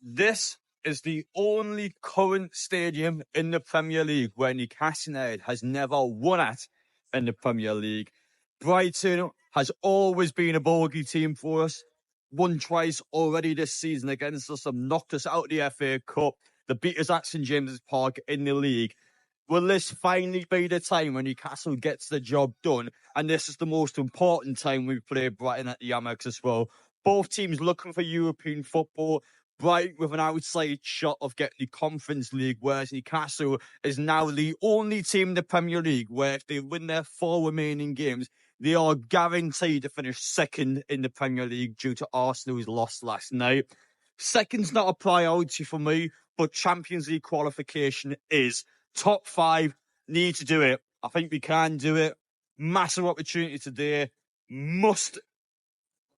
This is the only current stadium in the Premier League where Newcastle United has never won at in the Premier League. Brighton has always been a bogey team for us. Won twice already this season against us and knocked us out of the FA Cup. They beat us at St James's Park in the league. Will this finally be the time when Newcastle gets the job done? And this is the most important time we play Brighton at the Amex as well. Both teams looking for European football. Brighton with an outside shot of getting the Conference League, whereas Newcastle is now the only team in the Premier League where if they win their 4 remaining games, they are guaranteed to finish second in the Premier League due to Arsenal's loss last night. Second's not a priority for me, but Champions League qualification is. Top 5, need to do it. I think we can do it. Massive opportunity today. I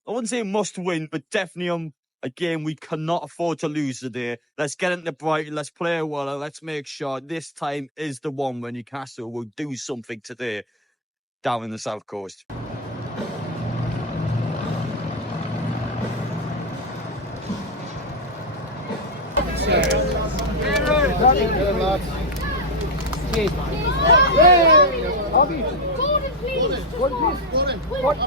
wouldn't say must win, but definitely a game we cannot afford to lose today. Let's get into Brighton. Let's play well. And let's make sure this time is the one when Newcastle will do something today down in the South Coast. Gordon, please. Gordon.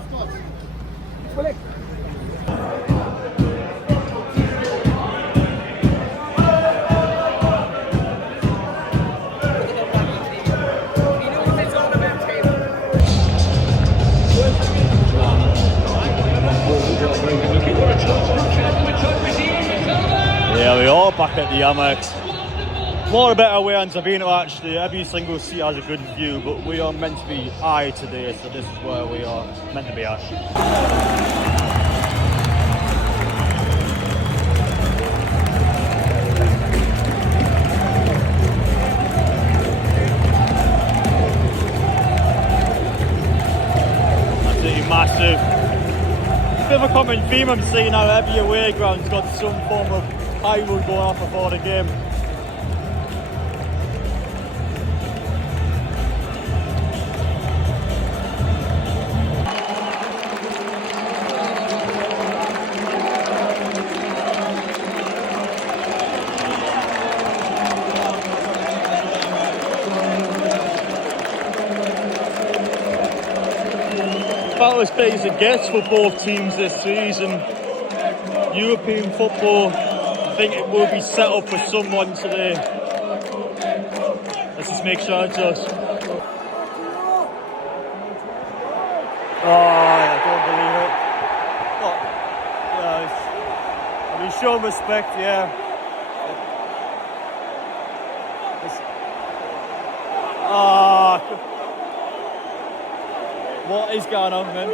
Yeah, we are back at the Amex. More a better way to be into actually. Every single seat has a good view, but we are meant to be high today, so this is where we are meant to be at. Absolutely massive. Bit of a common theme I'm seeing now, every away ground's got some form of high road going off before the game. About as big as it gets for both teams this season. European football, I think it will be set up for someone today. Let's just make sure it's us. Oh, I don't believe it. But, yeah, I mean, show respect, yeah. What is going on, man?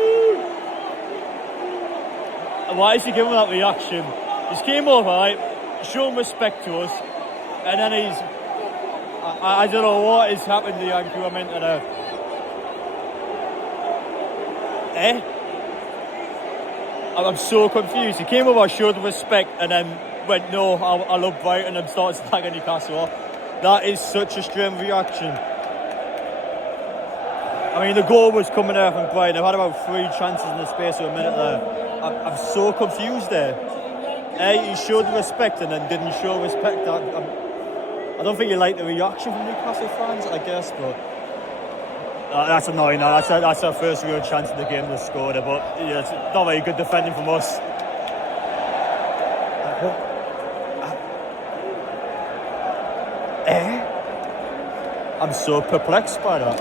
Why is he giving that reaction? He's came over, right, showing respect to us, and then he's... I don't know what has happened to Yankuba Minteh. I'm so confused. He came over, showed respect, and then went, no, I love Brighton, and started tagging Newcastle. That is such a strange reaction. I mean, the goal was coming there from Brighton. I've had about 3 chances in the space of a minute there. I'm so confused there. He showed respect and then didn't show respect. I don't think you like the reaction from Newcastle fans, I guess, but that's annoying. That's our first real chance in the game to score there, but yeah, it's not very good defending from us. I'm so perplexed by that.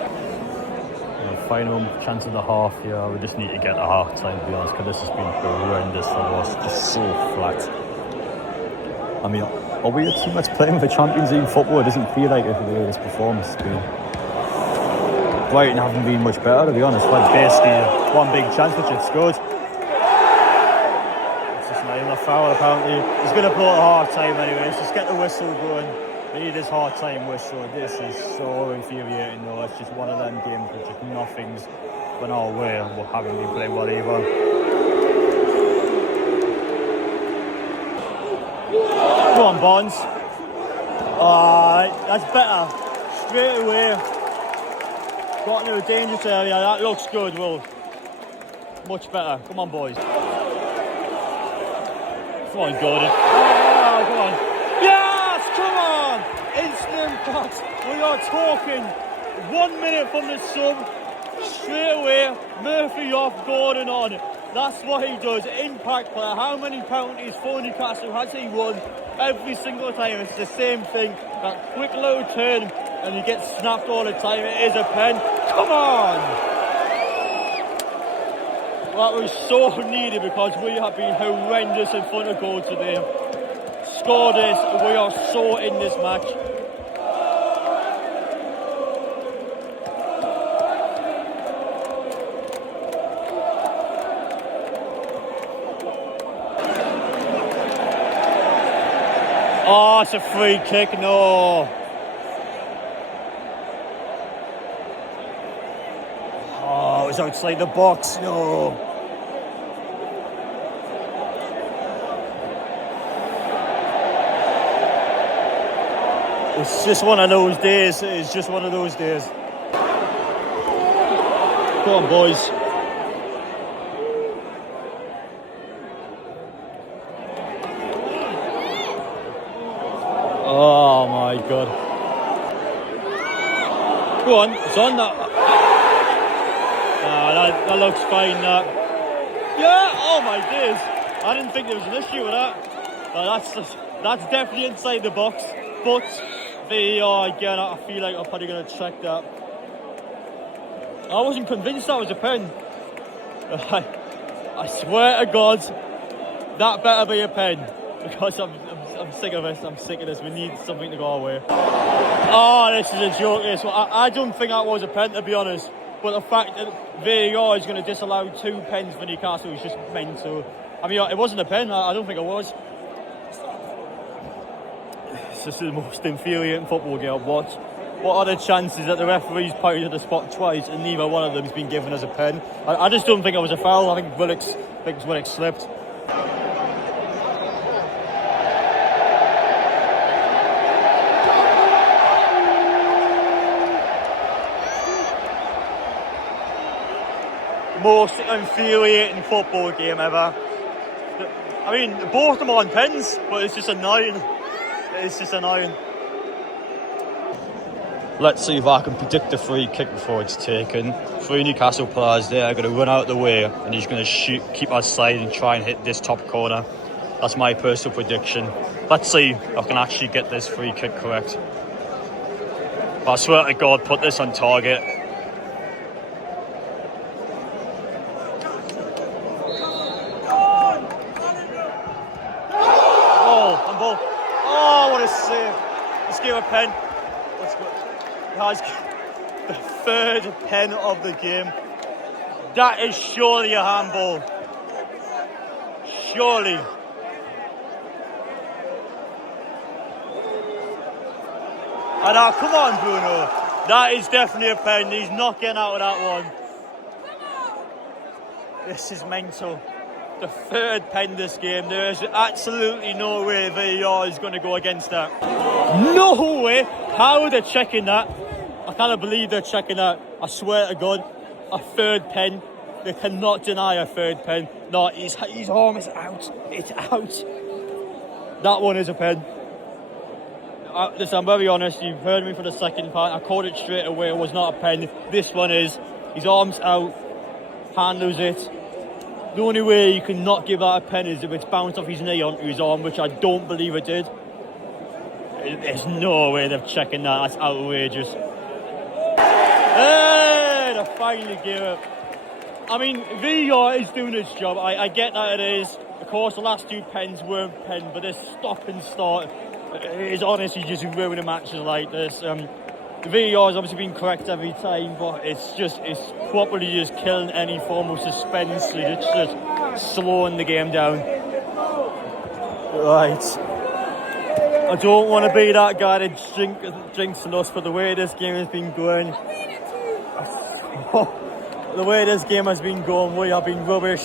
Final chance of the half here. We just need to get the half time, to be honest, because this has been horrendous for us. Just so flat. I mean, are we a team that's playing for Champions League football? It doesn't feel like it for the way this performance has been. Brighton haven't been much better, to be honest. Like basically one big chance which it's good. It's just not even a foul apparently. He's going to blow at half time anyway. Let's just get the whistle going. We need this half-time whistle. This is so infuriating though. It's just one of them games where just nothing's gone our way and we haven't been playing well either. Come on, Bonds. That's better. Straight away. Got into a dangerous area. That looks good, Will. Much better. Come on, boys. Come on, Gordon. are talking 1 minute from the sub, straight away, Murphy off, Gordon on. That's what he does, impact player. How many penalties for Newcastle has he won? Every single time, it's the same thing. That quick little turn, and he gets snapped all the time. It is a pen. Come on! That was so needed because we have been horrendous in front of goal today. Score this, we are so in this match. Oh, it's a free kick, no. Oh, it was outside the box, no. It's just one of those days. It's just one of those days. Come on, boys. Oh my God. Go on, it's on that. That looks fine, that. Yeah, oh my days. I didn't think there was an issue with that. That's definitely inside the box. But again, I feel like I'm probably going to check that. I wasn't convinced that was a pen. I swear to God, that better be a pen. Because I'm sick of this. I'm sick of this. We need something to go away. Oh, this is a joke. This one. I don't think that was a pen, to be honest. But the fact that VAR is going to disallow 2 pens for Newcastle is just mental. I mean, it wasn't a pen. I don't think it was. It's just the most infuriating football game I've watched. What are the chances that the referee's pointed at the spot twice and neither one of them has been given as a pen? I just don't think it was a foul. I think Willock slipped. Most infuriating football game ever. I mean, both of them are on pens, but it's just annoying. It's just annoying. Let's see if I can predict the free kick before it's taken. 3 Newcastle players there are going to run out of the way and he's going to keep outside and try and hit this top corner. That's my personal prediction. Let's see if I can actually get this free kick correct. But I swear to God, put this on target. Oh, what a save. Let's give a pen. Let's go. Guys, the 3rd pen of the game. That is surely a handball. Surely. And now, come on, Bruno. That is definitely a pen. He's not getting out of that one. This is mental. The 3rd pen this game. There is absolutely no way VAR is going to go against that. No way! How are they checking that? I cannot believe they're checking that. I swear to God, a 3rd pen. They cannot deny a 3rd pen. No, his arm is out. It's out. That one is a pen. Listen, I'm very honest. You've heard me for the second part. I called it straight away. It was not a pen. This one is. His arm's out. Handles it. The only way you can not give that a pen is if it's bounced off his knee onto his arm, which I don't believe it did. There's no way they're checking that. That's outrageous. Hey, they finally gave it. I mean, VAR is doing its job. I get that it is. Of course, the last 2 pens weren't pen, but this stop and start is honestly just ruining matches like this. The VAR has obviously been correct every time, but it's properly just killing any form of suspense. It's just slowing the game down. Right. I don't want to be that guy that drinks enough, but the way this game has been going, we have been rubbish.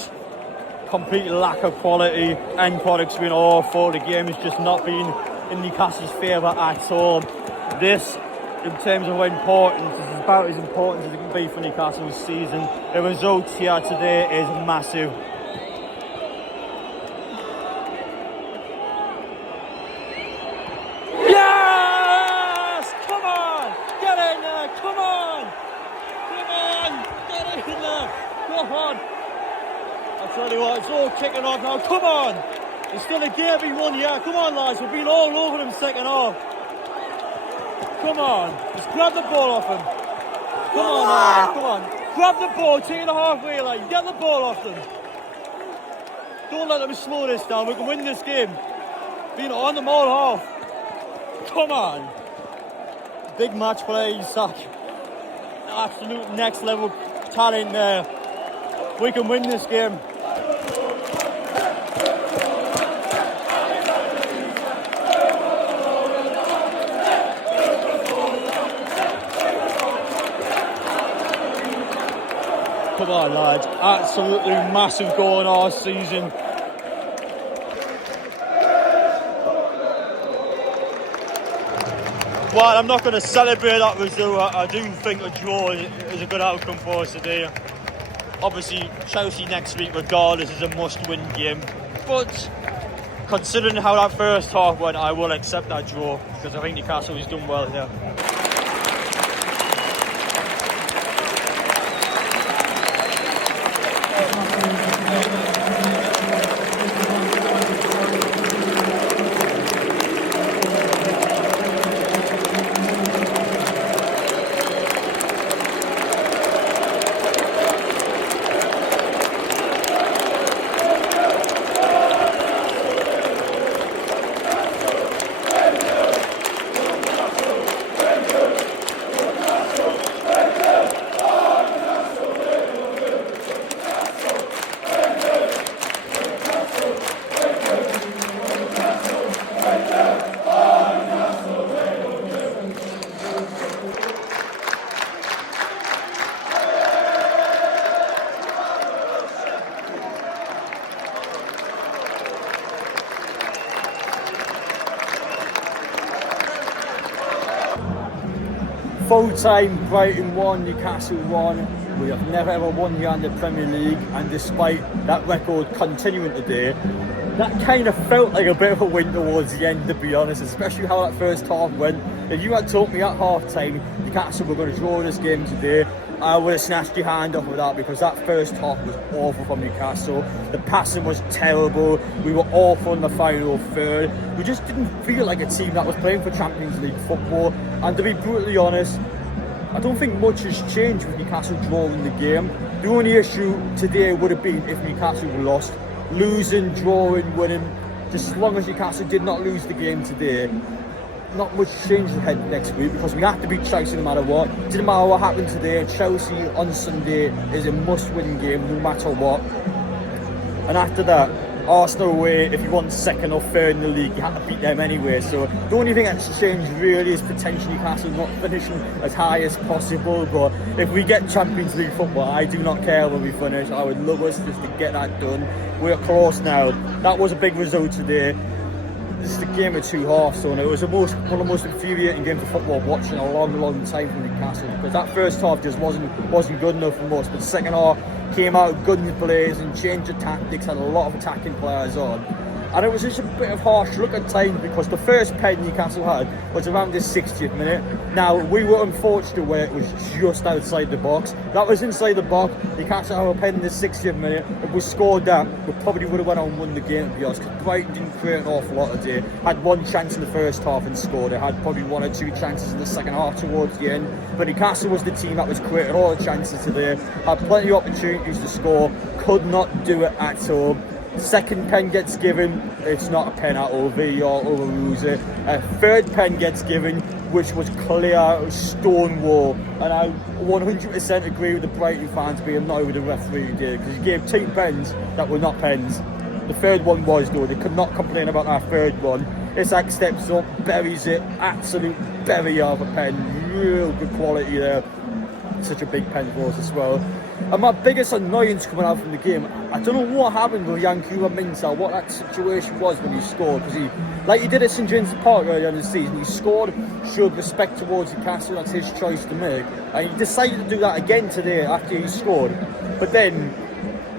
Complete lack of quality. End product's been awful. The game has just not been in Newcastle's favour at all. This, in terms of importance, is about as important as it can be for Newcastle's season. The result here today is massive. Yes! Come on! it's all kicking off now. Come on! There's still a game to be won here. Come on, lads. We've been all over them second half. Come on. Just grab the ball off him. Come on, man. Come on. Grab the ball. Take the halfway line. Get the ball off them. Don't let them slow this down. We can win this game. Been on them all half. Come on. Big match play, Isak. Absolute next level talent there. We can win this game. Come on, lads. Absolutely massive goal in our season. Well, I'm not going to celebrate that result. I do think a draw is a good outcome for us today. Obviously, Chelsea next week, regardless, is a must-win game. But considering how that first half went, I will accept that draw because I think Newcastle has done well here. Full time, Brighton 1, Newcastle 1. We have never ever won here in the Premier League, and despite that record continuing today, that kind of felt like a bit of a win towards the end, to be honest, especially how that first half went. If you had told me at half time Newcastle were going to draw this game today, I would have snatched your hand off of that, because that first half was awful from Newcastle. The passing was terrible. We were awful in the final third. We just didn't feel like a team that was playing for Champions League football. And to be brutally honest, I don't think much has changed with Newcastle drawing the game. The only issue today would have been if Newcastle were lost. Losing, drawing, winning. Just as long as Newcastle did not lose the game today, not much change ahead next week, because we have to beat Chelsea no matter what. It didn't matter what happened today. Chelsea on Sunday is a must-win game no matter what. And after that, Arsenal away, if you want second or third in the league, you have to beat them anyway. So the only thing that's changed really is potentially Newcastle not finishing as high as possible. But if we get Champions League football, I do not care where we finish. I would love us just to get that done. We're close now. That was a big result today. This is the game of two halves, so it was one of the most infuriating games of football I've watched in a long time from Newcastle, because that first half just wasn't good enough for us. But the second half came out guns blazing, changed the tactics, had a lot of attacking players on. And it was just a bit of harsh look at times, because the first pen Newcastle had was around the 60th minute. Now, we were unfortunate where it was just outside the box. That was inside the box. Newcastle had a pen in the 60th minute. If we scored that, we probably would have went on and won the game, to be honest, because Brighton didn't create an awful lot today. Had one chance in the first half and scored it. Had probably one or two chances in the second half towards the end. But Newcastle was the team that was creating all the chances today. Had plenty of opportunities to score. Could not do it at all. Second pen gets given, it's not a pen at all, VAR overrules it. A third pen gets given, which was clear, stonewall. And I 100% agree with the Brighton fans being annoyed with the referee today, because he gave two pens that were not pens. The third one was, though. They could not complain about that third one. Isak steps up, buries it, absolute bury of a pen, real good quality there. Such a big pen for us as well. And my biggest annoyance coming out from the game, I don't know what happened with Yankuba Minteh, what that situation was when he scored, because like he did at St James Park earlier in the season, he scored, showed respect towards Newcastle, that's his choice to make, and he decided to do that again today after he scored. But then,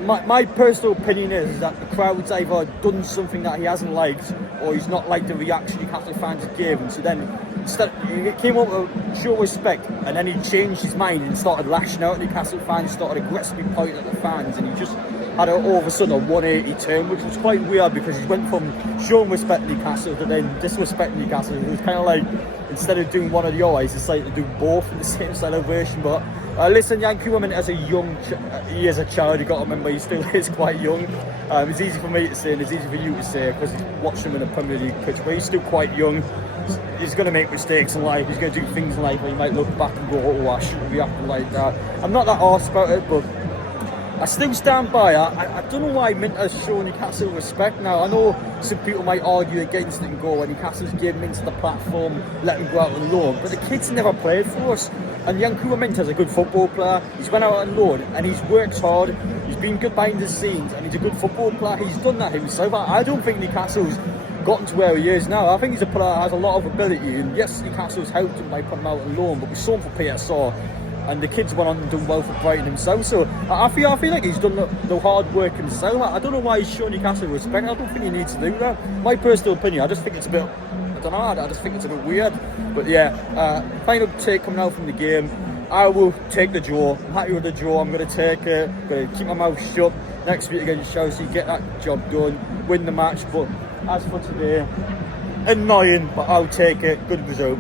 my personal opinion is that the crowd's either done something that he hasn't liked, or he's not liked the reaction Newcastle fans have given. So then, instead, he came up with show respect, and then he changed his mind and started lashing out at Newcastle fans, started aggressively pointing at the fans, and he just had all of a sudden a 180 turn, which was quite weird because he went from showing respect Newcastle to then disrespect Newcastle. It was kind of like, instead of doing one of the eyes, it's like to do both in the same celebration. But listen, Yankuba Minteh, as a he is a child, you got to remember he still is quite young. It's easy for me to say and it's easy for you to say because he's watched him in the Premier League pitch, but he's still quite young. He's going to make mistakes in life. He's going to do things in life where he might look back and go, oh, I shouldn't be acting like that. I'm not that arsed about it, but I still stand by. I don't know why Minteh's showing Newcastle respect now. I know some people might argue against it and go, when Newcastle's gave Minteh the platform, let him go out on loan. But the kid's never played for us. And Yankuba Minteh's a good football player. He's went out on loan and he's worked hard. He's been good behind the scenes and he's a good football player. He's done that himself. I don't think Newcastle's gotten to where he is now. I think he's a player that has a lot of ability. And yes, Newcastle's helped him by putting him out on loan, but we saw him for PSR. And the kids went on and done well for Brighton himself. So I feel like he's done the hard work himself. I don't know why he's showing Newcastle respect. I don't think he needs to do that. My personal opinion, I just think it's a bit, I don't know, I just think it's a bit weird. But yeah, final take coming out from the game. I will take the draw. I'm happy with the draw. I'm going to take it. I'm going to keep my mouth shut. Next week against Chelsea, get that job done, win the match. But as for today, annoying, but I'll take it. Good result.